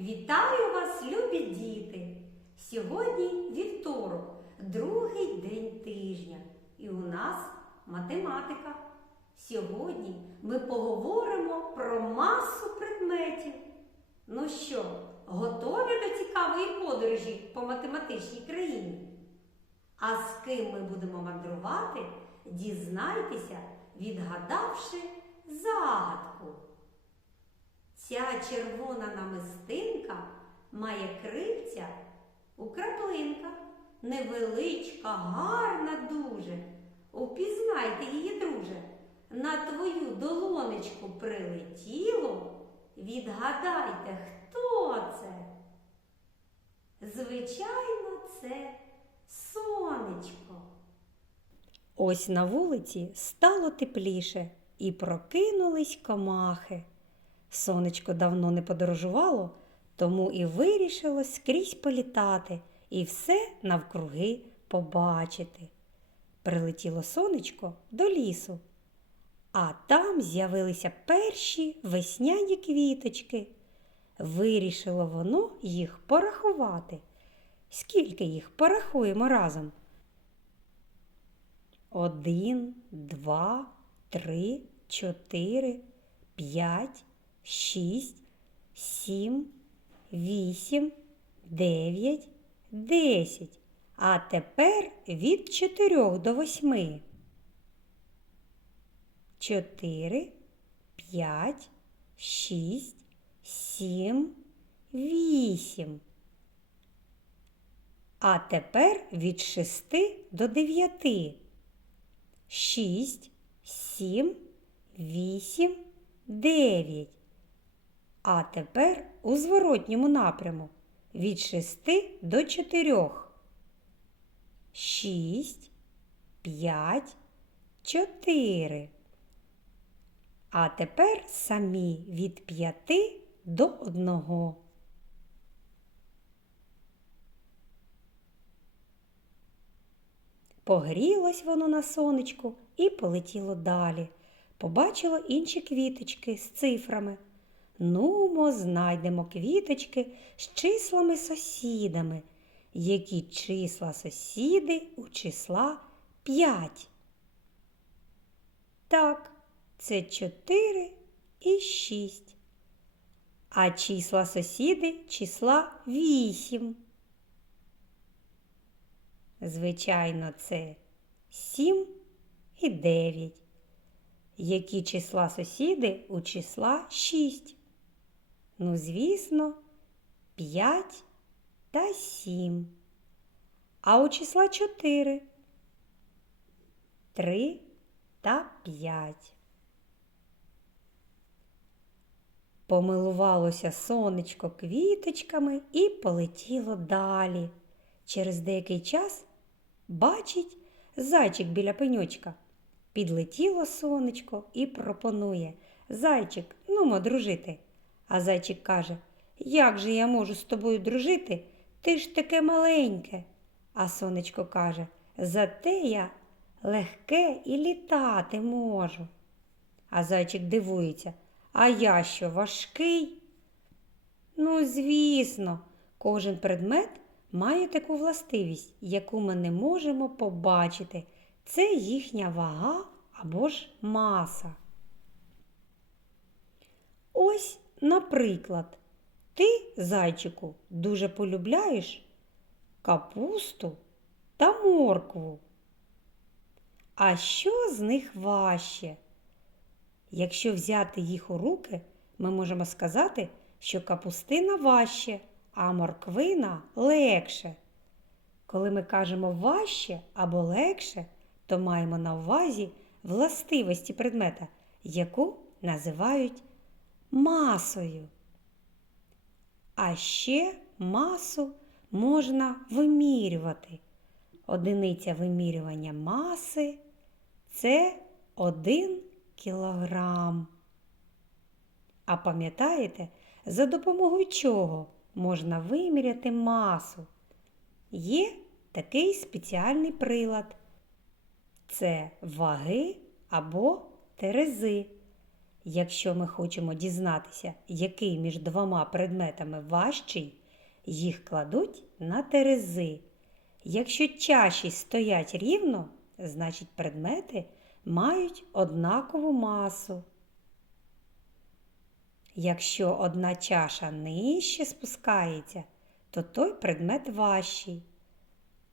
Вітаю вас, любі діти! Сьогодні вівторок, другий день тижня, і у нас математика. Сьогодні ми поговоримо про масу предметів. Ну що, готові до цікавої подорожі по математичній країні? А з ким ми будемо мандрувати, дізнайтеся, відгадавши загадку. Ця червона намистинка має крильця у краплинка, невеличка, гарна дуже. Упізнайте її, друже. На твою долонечку прилетіло. Відгадайте, хто це? Звичайно, це сонечко. Ось на вулиці стало тепліше і прокинулись комахи. Сонечко давно не подорожувало, тому і вирішило скрізь політати і все навкруги побачити. Прилетіло сонечко до лісу, а там з'явилися перші весняні квіточки. Вирішило воно їх порахувати. Скільки їх порахуємо разом? Один, два, три, чотири, п'ять, шість, сім, вісім, дев'ять, десять. А тепер від чотирьох до восьми. Чотири, п'ять, шість, сім, вісім. А тепер від шести до дев'яти. Шість, сім, вісім, дев'ять. А тепер у зворотньому напряму від шести до чотирьох. Шість, п'ять, чотири. А тепер самі від п'яти до одного. Погрілось воно на сонечку і полетіло далі. Побачило інші квіточки з цифрами. Нумо, знайдемо квіточки з числами сусідами. Які числа сусіди у числа 5? Так, це 4 і 6. А числа сусіди числа 8. Звичайно, це 7 і 9. Які числа сусіди у числа 6? Ну, звісно, 5 та 7. А у числа 4 3 та 5. Помилувалося сонечко квіточками і полетіло далі. Через деякий час бачить зайчик біля пеньочка. Підлетіло сонечко і пропонує Зайчик, нумо дружити. А зайчик каже Як же я можу з тобою дружити? Ти ж таке маленьке. А сонечко каже Зате я легке і літати можу. А зайчик дивується, а я що важкий? Ну, звісно, кожен предмет має таку властивість, яку ми не можемо побачити. Це їхня вага або ж маса. Ось, наприклад, ти, зайчику, дуже полюбляєш капусту та моркву. А що з них важче? Якщо взяти їх у руки, ми можемо сказати, що капустина важче, а морквина легше. Коли ми кажемо важче або легше, то маємо на увазі властивості предмета, яку називають масою. А ще масу можна вимірювати. Одиниця вимірювання маси це 1 кілограм. А пам'ятаєте, за допомогою чого можна виміряти масу? Є такий спеціальний прилад. Це ваги або терези. Якщо ми хочемо дізнатися, який між двома предметами важчий, їх кладуть на терези. Якщо чаші стоять рівно, значить предмети мають однакову масу. Якщо одна чаша нижче спускається, то той предмет важчий.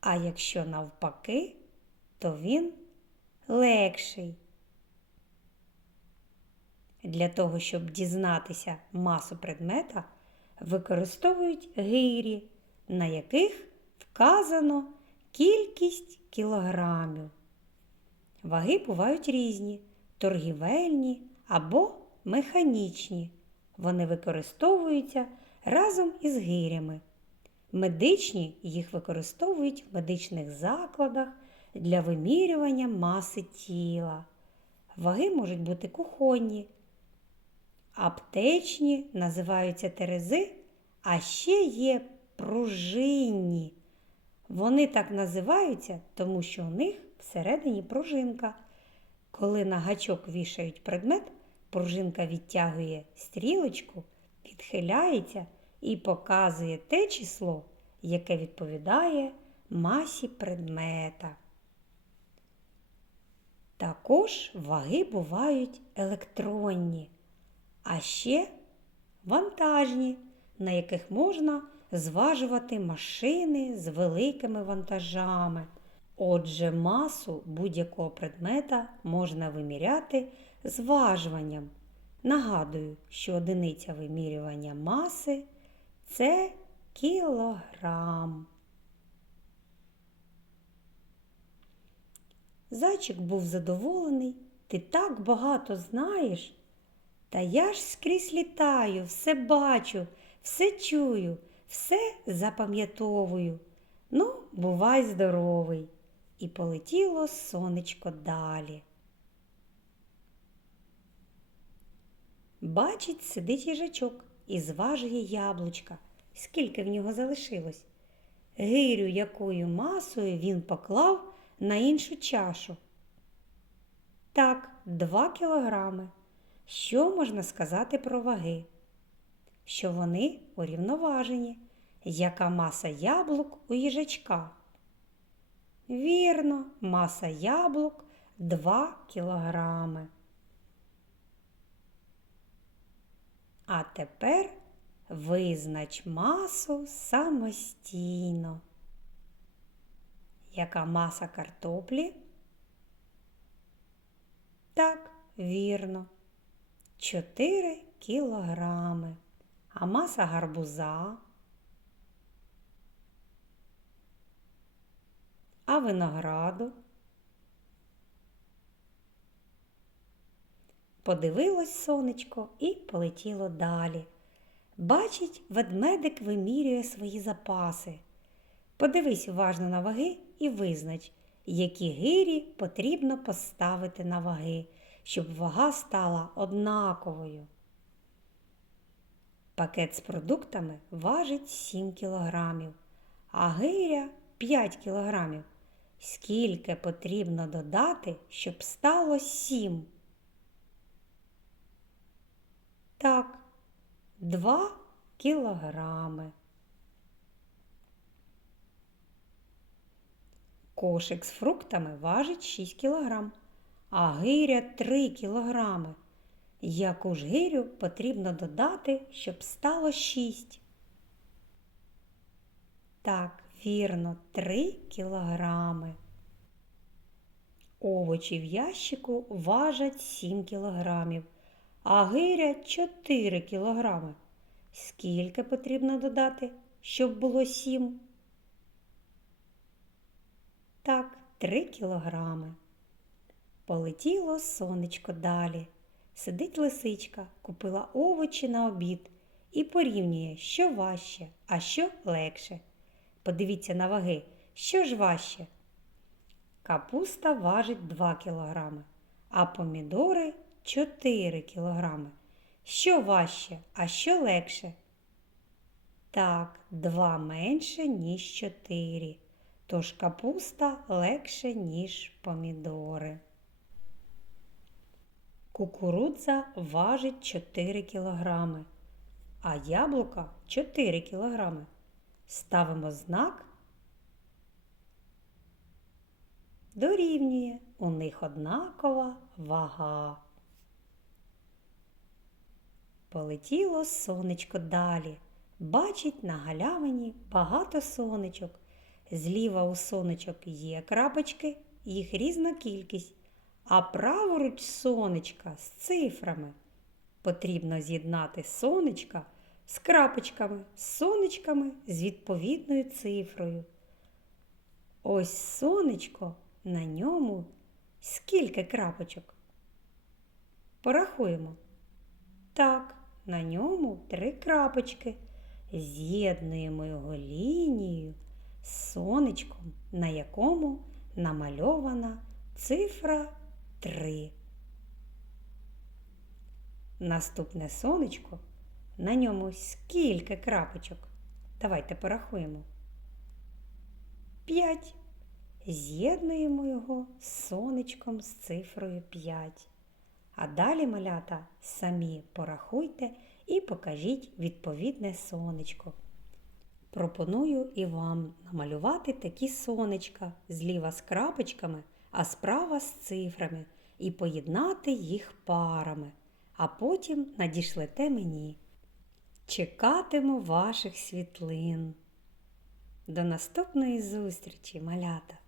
А якщо навпаки, то він легший. Для того, щоб дізнатися масу предмета, використовують гирі, на яких вказано кількість кілограмів. Ваги бувають різні, торгівельні або механічні. Вони використовуються разом із гирями. Медичні їх використовують в медичних закладах для вимірювання маси тіла. Ваги можуть бути кухонні, аптечні називаються терези, а ще є пружинні. Вони так називаються, тому що у них всередині пружинка. Коли на гачок вішають предмет, пружинка відтягує стрілочку, відхиляється і показує те число, яке відповідає масі предмета. Також ваги бувають електронні, а ще вантажні, на яких можна зважувати машини з великими вантажами. Отже, масу будь-якого предмета можна виміряти зважуванням. Нагадую, що одиниця вимірювання маси це кілограм. Зайчик був задоволений, ти так багато знаєш. Та я ж скрізь літаю, все бачу, все чую, все запам'ятовую. Ну, бувай здоровий. І полетіло сонечко далі. Бачить, сидить їжачок і зважує яблучка. Скільки в нього залишилось? Гирю, якою масою він поклав на іншу чашу. Так, два кілограми. Що можна сказати про ваги? Що вони урівноважені. Яка маса яблук у їжачка? Вірно, маса яблук 2 кілограми. А тепер визнач масу самостійно. Яка маса картоплі? Так, вірно. 4 кілограми. А маса гарбуза? А винограду? Подивилось сонечко і полетіло далі. Бачить, ведмедик вимірює свої запаси. Подивись уважно на ваги і визнач, які гирі потрібно поставити на ваги, щоб вага стала однаковою. Пакет з продуктами важить 7 кілограмів, а гиря 5 кілограмів. Скільки потрібно додати, щоб стало 7? Так, 2 кілограми. Кошик з фруктами важить 6 кілограм, а гиря 3 кілограми. Яку ж гирю потрібно додати, щоб стало 6? Так, вірно, 3 кілограми. Овочі в ящику важать 7 кілограмів, а гиря 4 кілограми. Скільки потрібно додати, щоб було 7? Так, 3 кілограми. Полетіло сонечко далі. Сидить лисичка, купила овочі на обід і порівнює, що важче, а що легше. Подивіться на ваги, що ж важче? Капуста важить 2 кілограми, а помідори 4 кілограми. Що важче, а що легше? Так, 2 менше, ніж 4. Тож капуста легше, ніж помідори. Кукурудза важить 4 кілограми, а яблука 4 кілограми. Ставимо знак. Дорівнює. У них однакова вага. Полетіло сонечко далі. Бачить на галявині багато сонечок. Зліва у сонечок є крапочки, їх різна кількість, а праворуч сонечка з цифрами. Потрібно з'єднати сонечка з крапочками, з сонечками з відповідною цифрою. Ось сонечко, на ньому скільки крапочок? Порахуємо. Так, на ньому три крапочки. З'єднуємо його лінією з сонечком, на якому намальована цифра 3. Наступне сонечко, на ньому скільки крапочок? Давайте порахуємо. 5. З'єднуємо його з сонечком з цифрою 5. А далі, малята, самі порахуйте і покажіть відповідне сонечко. Пропоную і вам намалювати такі сонечка зліва з крапочками, а справа з цифрами, і поєднати їх парами, а потім надішлете мені. Чекатиму ваших світлин. До наступної зустрічі, малята!